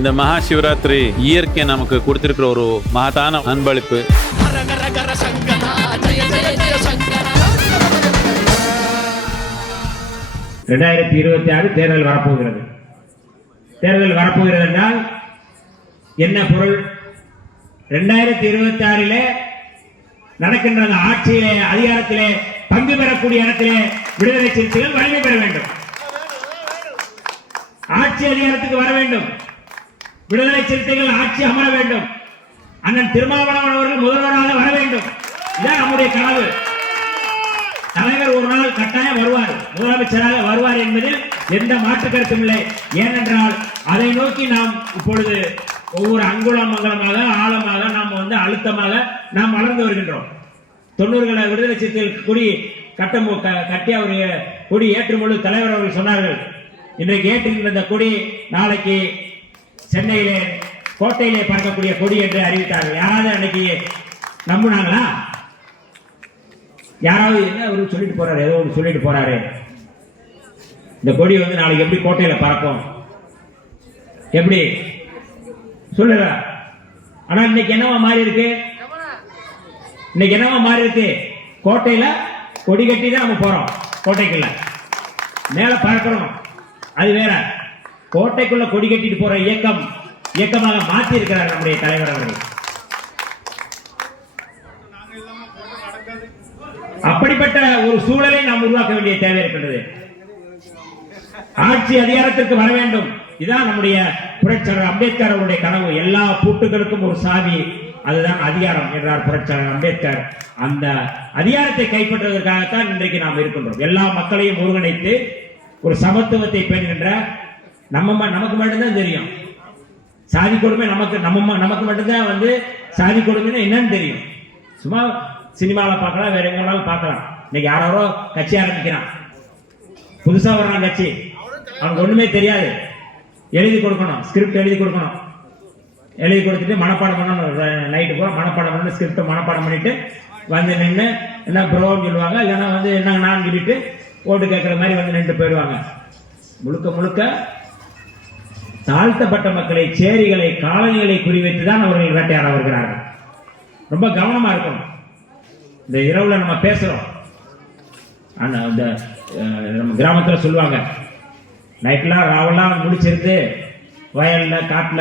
இந்த மகா சிவராத்திரி இயற்கை நமக்கு கொடுத்திருக்கிற ஒரு மகத்தான அன்பளிப்பு. 2026 தேர்தல் வரப்போகிறது. தேர்தல் வரப்போகிறது என்றால் என்ன பொருள்? 2026 நடக்கின்ற ஆட்சியிலே அதிகாரத்திலே பங்கு பெறக்கூடிய இடத்திலே விடுதலை சிறுத்தைகள் வலிமை பெற வேண்டும். ஆட்சி அதிகாரத்துக்கு வர வேண்டும். விடுதலை சிறுத்தைகள் ஆட்சி அமர வேண்டும். அண்ணன் திருமாவளவன் அவர்கள் முதல்வராக வர வேண்டும். இதுதான் நம்முடைய கனவு. தலைவர் ஒரு நாள் கட்டாயம் வருவார், முதலமைச்சராக வருவார் என்பதில் எந்த மாற்று கருத்தும் இல்லை. ஏனென்றால் அதை நோக்கி நாம் இப்பொழுது ஒவ்வொரு அங்குலம் மங்கலமாக ஆழமாக நாம் அழுத்தமாக நாம் வளர்ந்து வருகின்றோம். 90கள விடுதலை சிறுத்தைகள் கொடி கட்டி அவருடைய கொடி ஏற்றும்பொழுது தலைவர் அவர்கள் சொன்னார்கள், இன்றைக்கு ஏற்றுகின்ற இந்த கொடி நாளைக்கு சென்னையிலே கோட்டையிலே பறக்கக்கூடிய கொடி என்று அறிவித்தார்கள். யாராவது அன்னைக்கு நம்புனாங்களா? யாராவது என்ன அவரு சொல்லிட்டு போறாரு, ஏதோ ஒன்று சொல்லிட்டு போறாரு, இந்த கொடி நாளைக்கு எப்படி கோட்டையில பறக்கும் எப்படி சொல்லுற? ஆனா இன்னைக்கு என்னவா மாறி இருக்கு? இன்னைக்கு என்னவா மாறி இருக்கு? கோட்டையில கொடி கட்டி தான் நம்ம போறோம். கோட்டைக்குள்ள மேல பறக்கிறோம், அது வேற. கோட்டைக்குள்ள கொடி கட்டிட்டு போற இயக்கமாக மாற்றி இருக்கிறார் நம்முடைய தலைவர் அவர்கள். அப்படிப்பட்ட ஒரு சூழலை நாம் உருவாக்க வேண்டிய தேவை இருக்கிறது. ஆட்சி அதிகாரத்திற்கு வர வேண்டும். இதுதான் நம்முடைய புரட்சியாளர் அம்பேத்கர் அவருடைய கனவு. எல்லா பூட்டுகளுக்கும் ஒரு சாவி, அதுதான் அதிகாரம் என்றார் புரட்சியாளர் அம்பேத்கர். அந்த அதிகாரத்தை கைப்பற்றுவதற்காகத்தான் இன்றைக்கு நாம் இருக்கின்றோம். எல்லா மக்களையும் ஒருங்கிணைத்து ஒரு சமத்துவத்தை பெறுகின்ற நமக்கு மட்டும்தான் தெரியும் சாதி கொடுமை. நமக்கு மட்டும்தான் சாதி கொடுமைன்னு என்னன்னு தெரியும். சும்மா சினிமாவில் பார்க்கலாம், வேற எங்கனாலும் பார்க்கலாம். இன்னைக்கு யாரோ கட்சி ஆரம்பிக்கிறான், புதுசா வர்றான் கட்சி, அவனுக்கு ஒண்ணுமே தெரியாது. எழுதி கொடுக்கணும், ஸ்கிரிப்ட் எழுதி கொடுக்கணும். எழுதி கொடுத்துட்டு மனப்பாடம் பண்ணணும். நைட்டு பூரா மனப்பாடம் பண்ணி ஸ்கிரிப்ட் மனப்பாடம் பண்ணிட்டு நின்று என்ன ப்ரோன்னு சொல்லுவாங்க, இல்லைன்னா என்ன நான் சொல்லிட்டு ஓட்டு கேட்கிற மாதிரி நின்று போயிடுவாங்க. முழுக்க முழுக்க தாழ்த்தப்பட்ட மக்களை, சேரிகளை, காலனிகளை குறிவைத்து தான் அவர்கள் வேட்டையாட வருகிறார்கள். ரொம்ப கவனமா இருக்கணும். இந்த இரவுல நம்ம பேசுறோம், நம்ம கிராமத்தில் சொல்லுவாங்க, நைட்லாம் ராவெல்லாம் முடிச்சிருந்து வயல்ல காட்டுல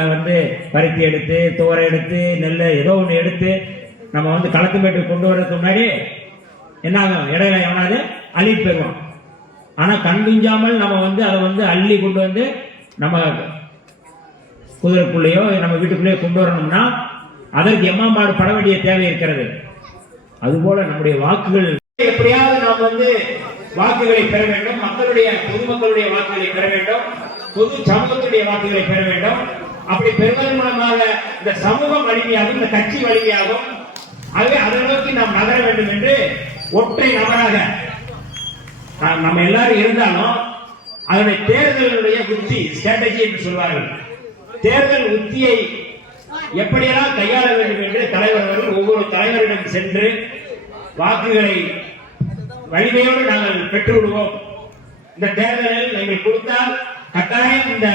பருத்தி எடுத்து தோரை எடுத்து நெல் ஏதோ ஒன்று எடுத்து நம்ம களத்து மேட்டு கொண்டு வரதுக்கு முன்னாடி என்ன ஆகும்? இடையில எவனாவது அள்ளிட்டு போயிடுவோம். ஆனா கண்டுஞ்சாமல் நம்ம அதை அள்ளி கொண்டு நம்ம குதிரைக்குள்ளேயோ நம்ம வீட்டுக்குள்ளேயோ கொண்டு வரணும்னா அதற்கு எம்மாம்பாடு பட வேண்டிய தேவை இருக்கிறது. அதுபோல நம்முடைய வாக்குகள் எப்படியாவது நாம் வாக்குகளை பெற வேண்டும். பொதுமக்களுடைய வாக்குகளை பெற வேண்டும். பொது சமூகத்துடைய வாக்குகளை பெற வேண்டும். அப்படி பெறுவதன் மூலமாக இந்த சமூகம் வலிமையாகும், இந்த கட்சி வலிமையாகும். ஆகவே அதை நோக்கி நாம் நகர வேண்டும் என்று ஒற்றை நபராக நம்ம எல்லாரும் இருந்தாலும் அதனுடைய தேர்தலுடைய உத்தி, ஸ்ட்ராட்டஜி என்று சொல்வார்கள். தேர்தல் உத்தியை எப்படியெல்லாம் கையாள வேண்டும் என்று தலைவர் அவர்கள் ஒவ்வொரு தலைவரிடம் சென்று வாக்குகளை வலிமையோடு நாங்கள் பெற்றுவிடுவோம், இந்த தேர்தலில் நீங்கள் கொடுத்தால் கட்டாயம் இந்த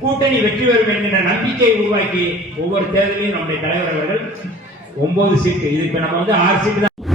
கூட்டணி வெற்றி பெறும் என்கின்ற நம்பிக்கையை உருவாக்கி ஒவ்வொரு தேர்தலையும் நம்முடைய தலைவர் அவர்கள் 9 சீட்டு, இது இப்ப நம்ம 6 சீட்டு தான்